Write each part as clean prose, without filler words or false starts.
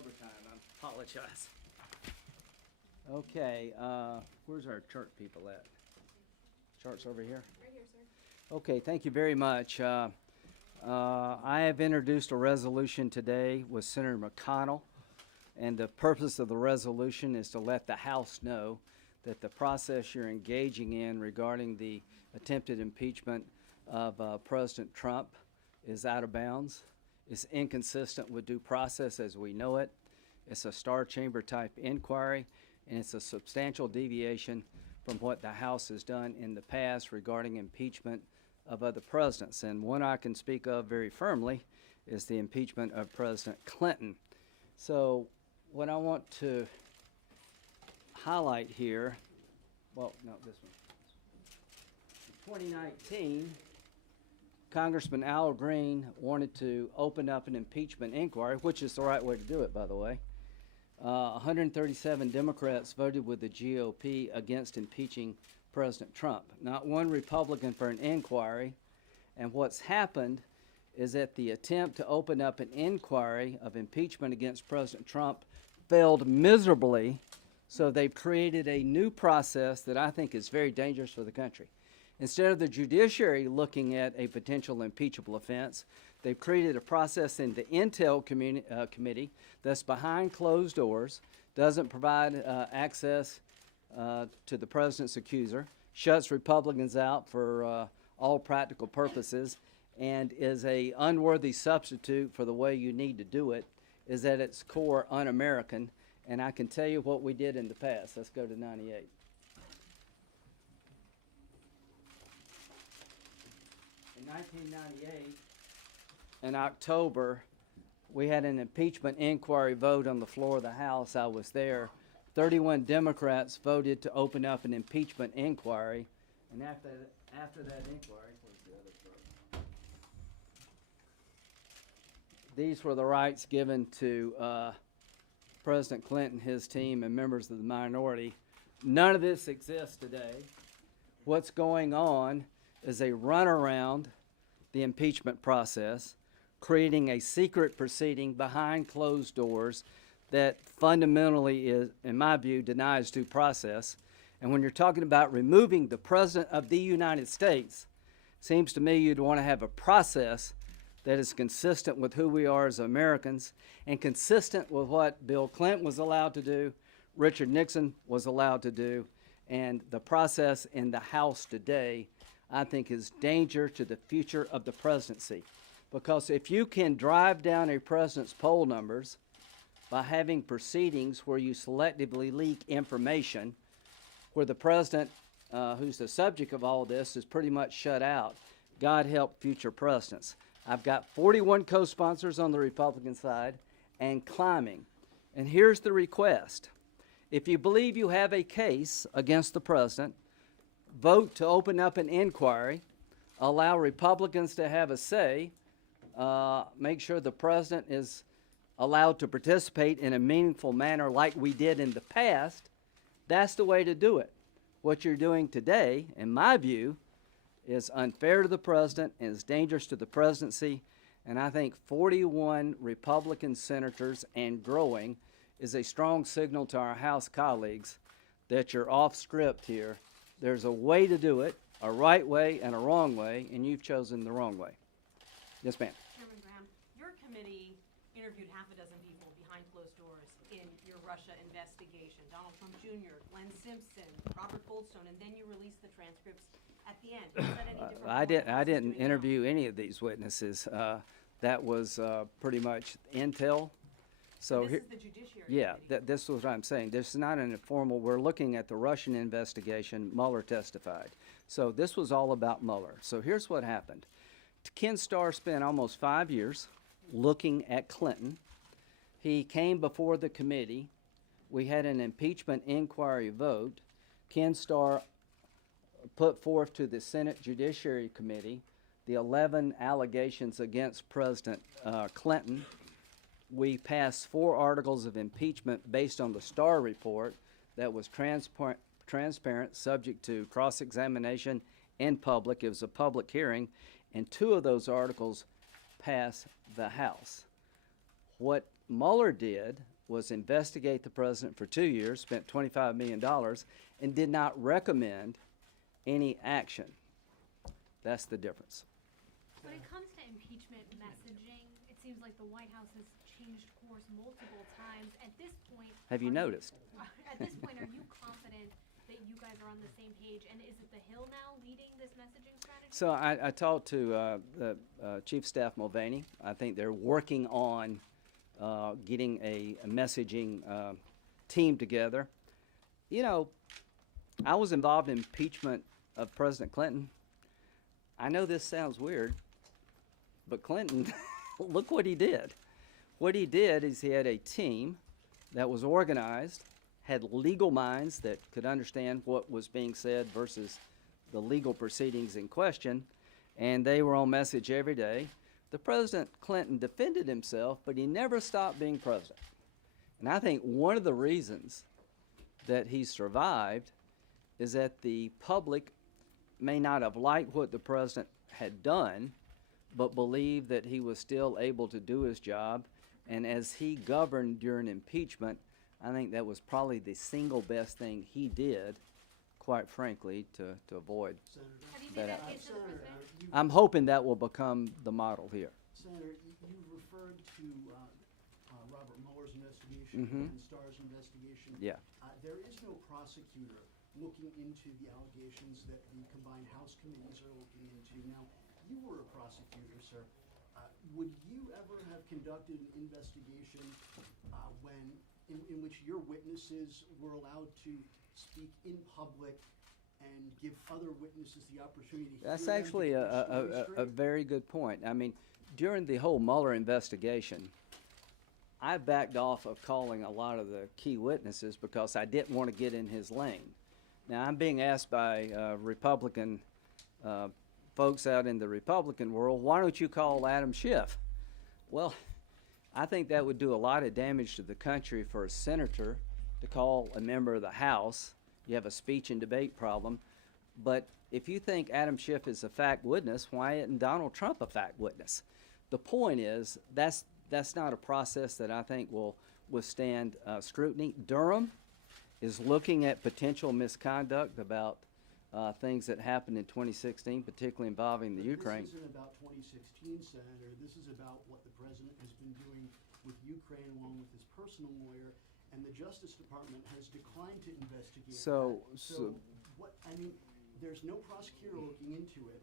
overtime. I apologize. Okay, where's our chart people at? Chart's over here? Right here, sir. Okay, thank you very much. I have introduced a resolution today with Senator McConnell, and the purpose of the resolution is to let the House know that the process you're engaging in regarding the attempted impeachment of President Trump is out of bounds. It's inconsistent with due process as we know it. It's a star chamber type inquiry, and it's a substantial deviation from what the House has done in the past regarding impeachment of other presidents. And one I can speak of very firmly is the impeachment of President Clinton. So what I want to highlight here, well, no, this one. In 2019, Congressman Al Green wanted to open up an impeachment inquiry, which is the right way to do it, by the way. 137 Democrats voted with the GOP against impeaching President Trump. Not one Republican for an inquiry. And what's happened is that the attempt to open up an inquiry of impeachment against President Trump failed miserably. So they've created a new process that I think is very dangerous for the country. Instead of the judiciary looking at a potential impeachable offense, they've created a process in the Intel Committee that's behind closed doors, doesn't provide access to the president's accuser, shuts Republicans out for all practical purposes, and is a unworthy substitute for the way you need to do it, is at its core un-American. And I can tell you what we did in the past. Let's go to 98. In 1998, in October, we had an impeachment inquiry vote on the floor of the House. I was there. 31 Democrats voted to open up an impeachment inquiry. And after that inquiry, where's the other chart? These were the rights given to President Clinton, his team, and members of the minority. None of this exists today. What's going on is a runaround the impeachment process, creating a secret proceeding behind closed doors that fundamentally is, in my view, denies due process. And when you're talking about removing the President of the United States, seems to me you'd want to have a process that is consistent with who we are as Americans and consistent with what Bill Clinton was allowed to do, Richard Nixon was allowed to do, and the process in the House today, I think, is danger to the future of the presidency. Because if you can drive down a president's poll numbers by having proceedings where you selectively leak information, where the president, who's the subject of all this, is pretty much shut out, God help future presidents. I've got 41 co-sponsors on the Republican side and climbing. And here's the request. If you believe you have a case against the president, vote to open up an inquiry, allow Republicans to have a say, make sure the president is allowed to participate in a meaningful manner like we did in the past. That's the way to do it. What you're doing today, in my view, is unfair to the president and is dangerous to the presidency. And I think 41 Republican senators and growing is a strong signal to our House colleagues that you're off script here. There's a way to do it, a right way and a wrong way, and you've chosen the wrong way. Yes, ma'am. Chairman Graham, your committee interviewed half a dozen people behind closed doors in your Russia investigation. Donald Trump Jr., Glenn Simpson, Robert Goldstone, and then you released the transcripts at the end. Is that any different? I didn't interview any of these witnesses. That was pretty much intel. So this here, is the Judiciary yeah, Committee. this was what I'm saying. This is not an informal. We're looking at the Russian investigation. Mueller testified. So this was all about Mueller. So here's what happened. Ken Starr spent almost 5 years looking at Clinton. He came before the committee. We had an impeachment inquiry vote. Ken Starr put forth to the Senate Judiciary Committee the 11 allegations against President Clinton. We passed 4 articles of impeachment based on the Starr report that was transparent, subject to cross-examination in public. It was a public hearing, and 2 of those articles passed the House. What Mueller did was investigate the president for 2 years, spent $25 million, and did not recommend any action. That's the difference. When it comes to impeachment messaging, it seems like the White House has changed course multiple times. At this point, Have you noticed? At this point, are you confident that you guys are on the same page? And is it the Hill now leading this messaging strategy? So I talked to Chief Staff Mulvaney. I think they're working on getting a messaging team together. You know, I was involved in impeachment of President Clinton. I know this sounds weird, but Clinton, look what he did. What he did is he had a team that was organized, had legal minds that could understand what was being said versus the legal proceedings in question, and they were on message every day. The President Clinton defended himself, but he never stopped being president. And I think one of the reasons that he survived is that the public may not have liked what the president had done, but believed that he was still able to do his job. And as he governed during impeachment, I think that was probably the single best thing he did, quite frankly, to avoid. Senator, Have you that made that out. case to the Senator, president? I'm hoping that will become the model here. Senator, you referred to Robert Mueller's investigation Mhm. and Starr's investigation. Yeah. There is no prosecutor looking into the allegations that the combined House committees are looking into. Now, you were a prosecutor, sir. Would you ever have conducted an investigation in which your witnesses were allowed to speak in public and give other witnesses the opportunity to hear That's them to actually get their a story straight? very good point. I mean, during the whole Mueller investigation, I backed off of calling a lot of the key witnesses because I didn't want to get in his lane. Now, I'm being asked by Republican folks out in the Republican world, why don't you call Adam Schiff? Well, I think that would do a lot of damage to the country for a senator to call a member of the House. You have a speech and debate problem. But if you think Adam Schiff is a fact witness, why isn't Donald Trump a fact witness? The point is, that's not a process that I think will withstand scrutiny. Durham is looking at potential misconduct about things that happened in 2016, particularly involving the Ukraine. This isn't about 2016, Senator. This is about what the president has been doing with Ukraine along with his personal lawyer, and the Justice Department has declined to investigate So what, I mean, there's no prosecutor looking into it,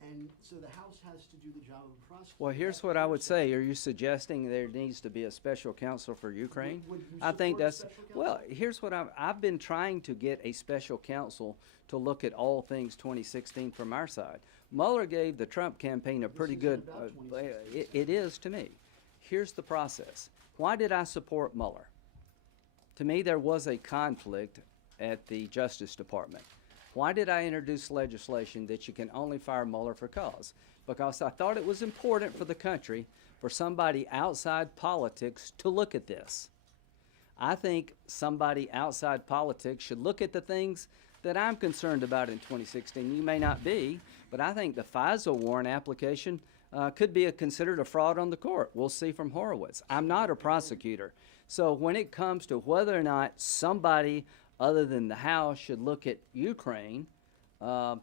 and so the House has to do the job of a prosecutor. Well, here's what I would say. Are you suggesting there needs to be a special counsel for Ukraine? Would you I think support a that's, special well, counsel? here's what I've been trying to get a special counsel to look at all things 2016 from our side. Mueller gave the Trump campaign a pretty isn't good, about 2016, it is to me. Here's the process. Why did I support Mueller? To me, there was a conflict at the Justice Department. Why did I introduce legislation that you can only fire Mueller for cause? Because I thought it was important for the country for somebody outside politics to look at this. I think somebody outside politics should look at the things that I'm concerned about in 2016. You may not be, but I think the FISA warrant application could be considered a fraud on the court. We'll see from Horowitz. I'm not a prosecutor. So when it comes to whether or not somebody other than the House should look at Ukraine, I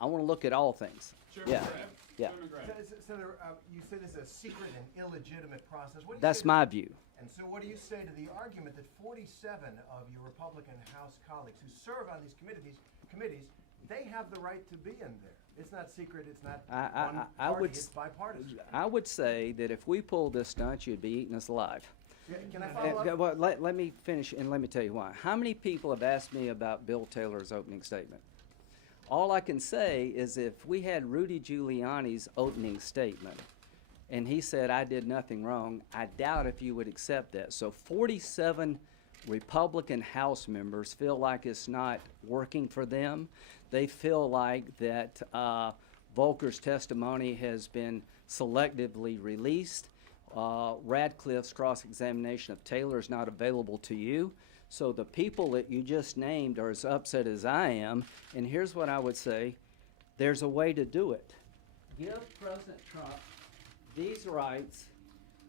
want to look at all things. Chairman Yeah, Graham. yeah. Chairman Graham. Senator, you say this is a secret and illegitimate process. What do you That's say to- my view. And so what do you say to the argument that 47 of your Republican House colleagues who serve on these committees, they have the right to be in there? It's not secret, it's not one I party, would it's bipartisan. I would say that if we pulled this stunt, you'd be eating us alive. Can I follow up? Well, let me finish and let me tell you why. How many people have asked me about Bill Taylor's opening statement? All I can say is if we had Rudy Giuliani's opening statement and he said I did nothing wrong, I doubt if you would accept that. So 47 Republican House members feel like it's not working for them. They feel like that Volker's testimony has been selectively released. Radcliffe's cross-examination of Taylor is not available to you. So the people that you just named are as upset as I am. And here's what I would say. There's a way to do it. Give President Trump these rights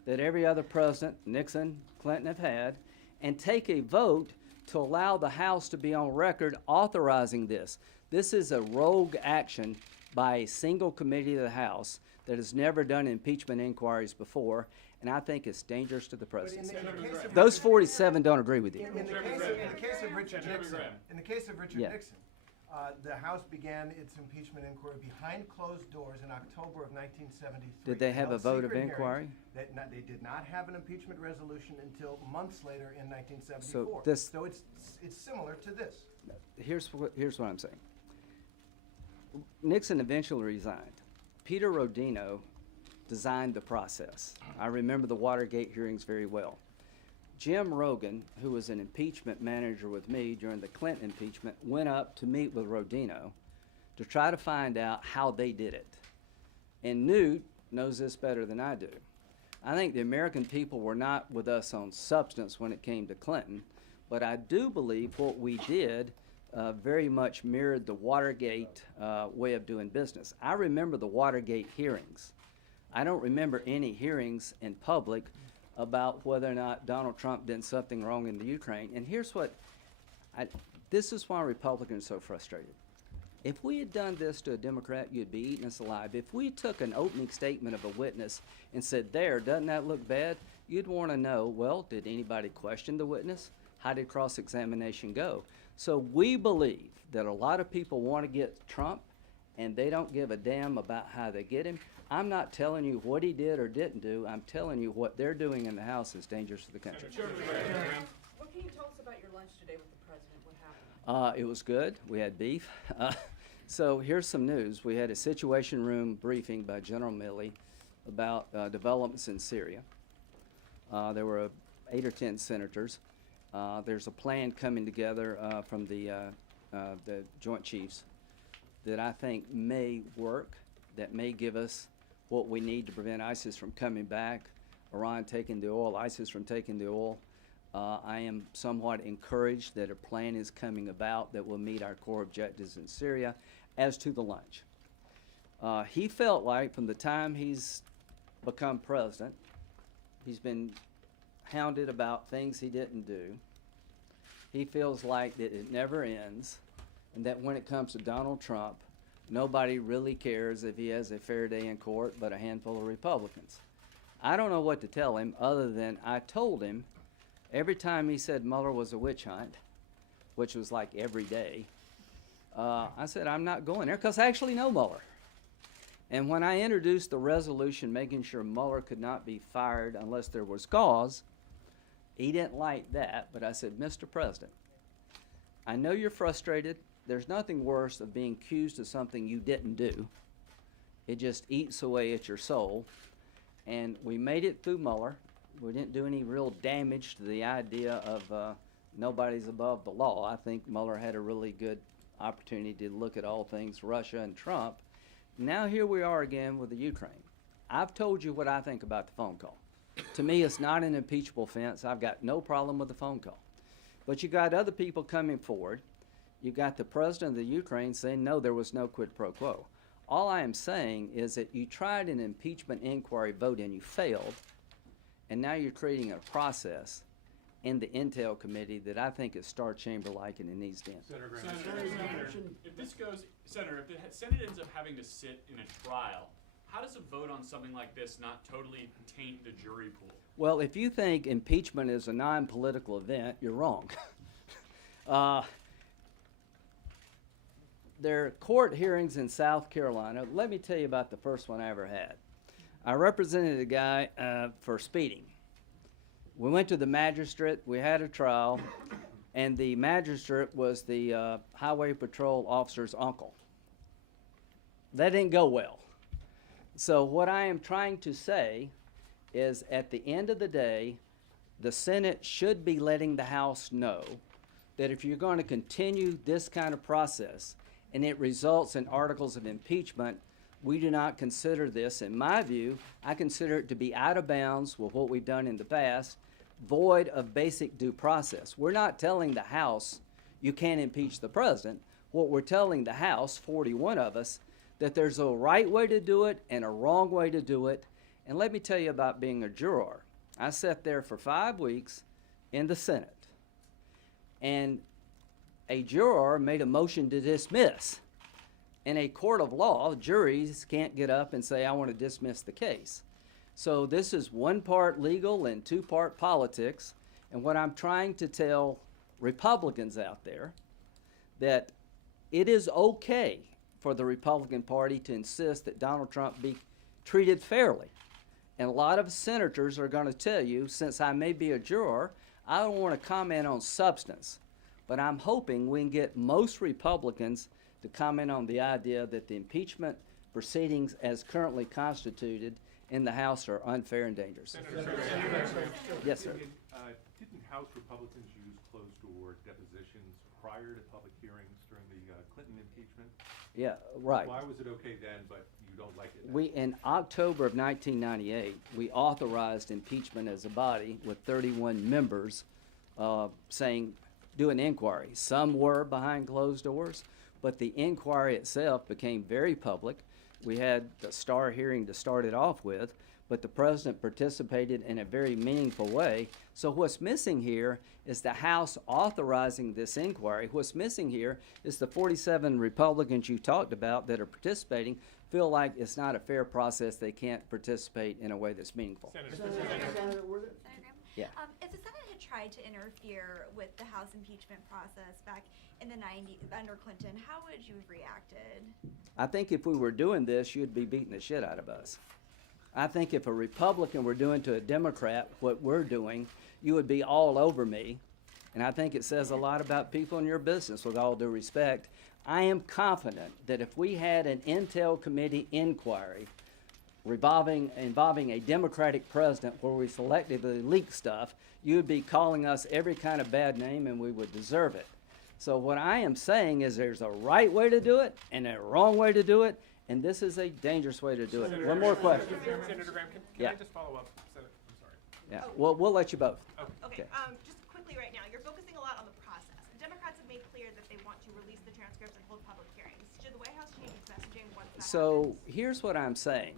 that every other president, Nixon, Clinton, have had, and take a vote to allow the House to be on record authorizing this. This is a rogue action by a single committee of the House that has never done impeachment inquiries before, and I think it's dangerous to the But in presidency. the case of Those 47 don't agree with you. In the case of Richard Nixon, Yeah. The House began its impeachment inquiry behind closed doors in October of 1973. Did they have a Held vote of secret hearings. inquiry? They did not have an impeachment resolution until months later in 1974. this- So it's similar to this. Here's what I'm saying. Nixon eventually resigned. Peter Rodino designed the process. I remember the Watergate hearings very well. Jim Rogan, who was an impeachment manager with me during the Clinton impeachment, went up to meet with Rodino to try to find out how they did it. And Newt knows this better than I do. I think the American people were not with us on substance when it came to Clinton, but I do believe what we did very much mirrored the Watergate way of doing business. I remember the Watergate hearings. I don't remember any hearings in public about whether or not Donald Trump did something wrong in the Ukraine. And here's what, this is why Republicans are so frustrated. If we had done this to a Democrat, you'd be eating us alive. If we took an opening statement of a witness and said, there, doesn't that look bad? You'd want to know, well, did anybody question the witness? How did cross-examination go? So we believe that a lot of people want to get Trump, and they don't give a damn about how they get him. I'm not telling you what he did or didn't do. I'm telling you what they're doing in the House is dangerous to the country. What can you tell us about your lunch today with the president? What happened? It was good. We had beef. So here's some news. We had a Situation Room briefing by General Milley about developments in Syria. There were 8 or 10 senators. There's a plan coming together from the Joint Chiefs that I think may work, that may give us what we need to prevent ISIS from coming back, Iran taking the oil, ISIS from taking the oil. I am somewhat encouraged that a plan is coming about that will meet our core objectives in Syria. As to the lunch, he felt like from the time he's become president, he's been hounded about things he didn't do. He feels like that it never ends, and that when it comes to Donald Trump, nobody really cares if he has a fair day in court but a handful of Republicans. I don't know what to tell him other than I told him every time he said Mueller was a witch hunt, which was like every day, I said I'm not going there because I actually know Mueller. And when I introduced the resolution making sure Mueller could not be fired unless there was cause, he didn't like that, but I said, Mr. President, I know you're frustrated. There's nothing worse than being accused of something you didn't do. It just eats away at your soul. And we made it through Mueller. We didn't do any real damage to the idea of nobody's above the law. I think Mueller had a really good opportunity to look at all things Russia and Trump. Now here we are again with the Ukraine. I've told you what I think about the phone call. To me, it's not an impeachable offense. I've got no problem with the phone call. But you got other people coming forward. You've got the president of the Ukraine saying, no, there was no quid pro quo. All I am saying is that you tried an impeachment inquiry vote and you failed, and now you're creating a process in the Intel Committee that I think is Star Chamber-like and it needs to end. Senator, if this goes, Senator, if the Senate ends up having to sit in a trial, how does a vote on something like this not totally taint the jury pool? Well, if you think impeachment is a non-political event, you're wrong. There are court hearings in South Carolina. Let me tell you about the first one I ever had. I represented a guy for speeding. We went to the magistrate, we had a trial, and the magistrate was the highway patrol officer's uncle. That didn't go well. So what I am trying to say is at the end of the day, the Senate should be letting the House know that if you're going to continue this kind of process and it results in articles of impeachment, we do not consider this, in my view, I consider it to be out of bounds with what we've done in the past, void of basic due process. We're not telling the House you can't impeach the president. What we're telling the House, 41 of us, that there's a right way to do it and a wrong way to do it, And let me tell you about being a juror. I sat there for 5 weeks in the Senate, and a juror made a motion to dismiss. In a court of law, juries can't get up and say, I want to dismiss the case. So this is 1 part legal and 2 part politics. And what I'm trying to tell Republicans out there, that it is okay for the Republican Party to insist that Donald Trump be treated fairly. And a lot of senators are going to tell you, since I may be a juror, I don't want to comment on substance. But I'm hoping we can get most Republicans to comment on the idea that the impeachment proceedings as currently constituted in the House are unfair and dangerous. Yes, sir. Didn't House Republicans use closed-door depositions prior to public hearings during the Clinton impeachment? Yeah, right. Why was it okay then, but you don't like it now? We, in October of 1998, we authorized impeachment as a body with 31 members saying, do an inquiry. Some were behind closed doors, but the inquiry itself became very public. We had the star hearing to start it off with, but the president participated in a very meaningful way. So what's missing here is the House authorizing this inquiry. What's missing here is the 47 Republicans you talked about that are participating feel like it's not a fair process. They can't participate in a way that's meaningful. Senator, Yeah. If the Senate had tried to interfere with the House impeachment process back in the 90s under Clinton, how would you have reacted? I think if we were doing this, you'd be beating the shit out of us. I think if a Republican were doing to a Democrat what we're doing, you would be all over me. And I think it says a lot about people in your business, with all due respect. I am confident that if we had an Intel Committee inquiry involving a Democratic president where we selectively leak stuff, you would be calling us every kind of bad name, and we would deserve it. So what I am saying is there's a right way to do it and a wrong way to do it, and this is a dangerous way to do it. One more question. Senator Graham, can Yeah. I just follow up? I'm sorry. Yeah, well, we'll let you both. Okay, just quickly right now, you're focusing a lot on the process. The Democrats have made clear that they want to release the transcripts and hold public hearings. Should the White House change its messaging once that So happens? here's what I'm saying.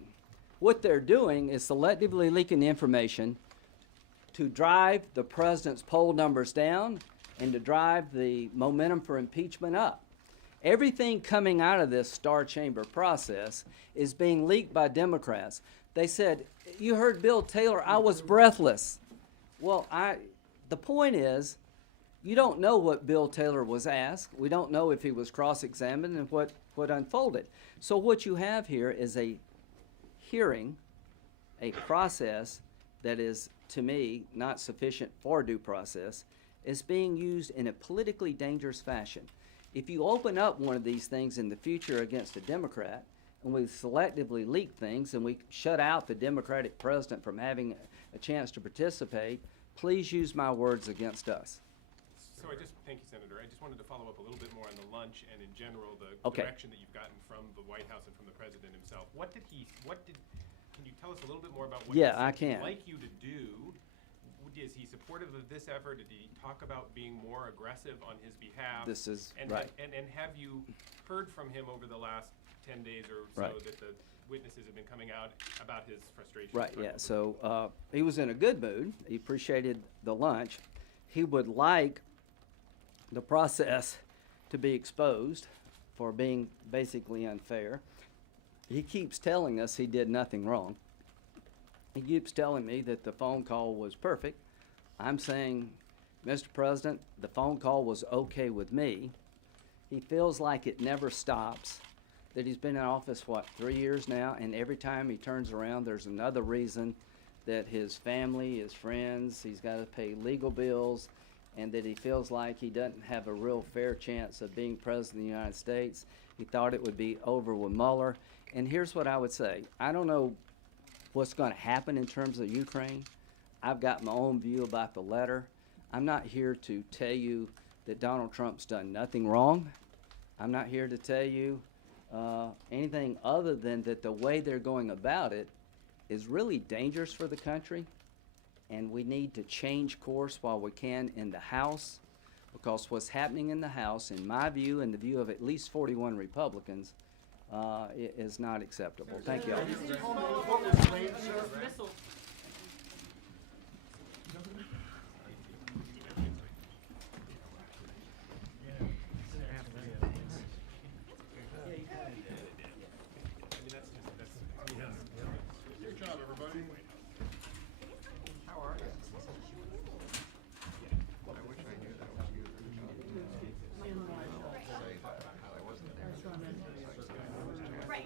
What they're doing is selectively leaking the information to drive the president's poll numbers down and to drive the momentum for impeachment up. Everything coming out of this Star Chamber process is being leaked by Democrats. They said, you heard Bill Taylor, I was breathless. Well, the point is, you don't know what Bill Taylor was asked. We don't know if he was cross-examined and what unfolded. So what you have here is a hearing, a process that is, to me, not sufficient for due process, is being used in a politically dangerous fashion. If you open up one of these things in the future against a Democrat, and we selectively leak things, and we shut out the Democratic president from having a chance to participate, please use my words against us. So thank you, Senator. I just wanted to follow up a little bit more on the lunch and in general the Okay. direction that you've gotten from the White House and from the president himself. Can you tell us a little bit more about what Yeah, he I can. would like you to do? Is he supportive of this effort? Did he talk about being more aggressive on his behalf? This is And right. And have you heard from him over the last 10 days or so Right. that the witnesses have been coming out about his frustration? Right, yeah, so he was in a good mood. He appreciated the lunch. He would like the process to be exposed for being basically unfair. He keeps telling us he did nothing wrong. He keeps telling me that the phone call was perfect. I'm saying, Mr. President, the phone call was okay with me. He feels like it never stops, that he's been in office, 3 years now, and every time he turns around, there's another reason that his family, his friends, he's got to pay legal bills, and that he feels like he doesn't have a real fair chance of being president of the United States. He thought it would be over with Mueller. And here's what I would say. I don't know what's going to happen in terms of Ukraine. I've got my own view about the letter. I'm not here to tell you that Donald Trump's done nothing wrong. I'm not here to tell you anything other than that the way they're going about it is really dangerous for the country, and we need to change course while we can in the House, because what's happening in the House, in my view and the view of at least 41 Republicans, is not acceptable. Thank you. Dismissal. Good job, everybody. How are you? Right.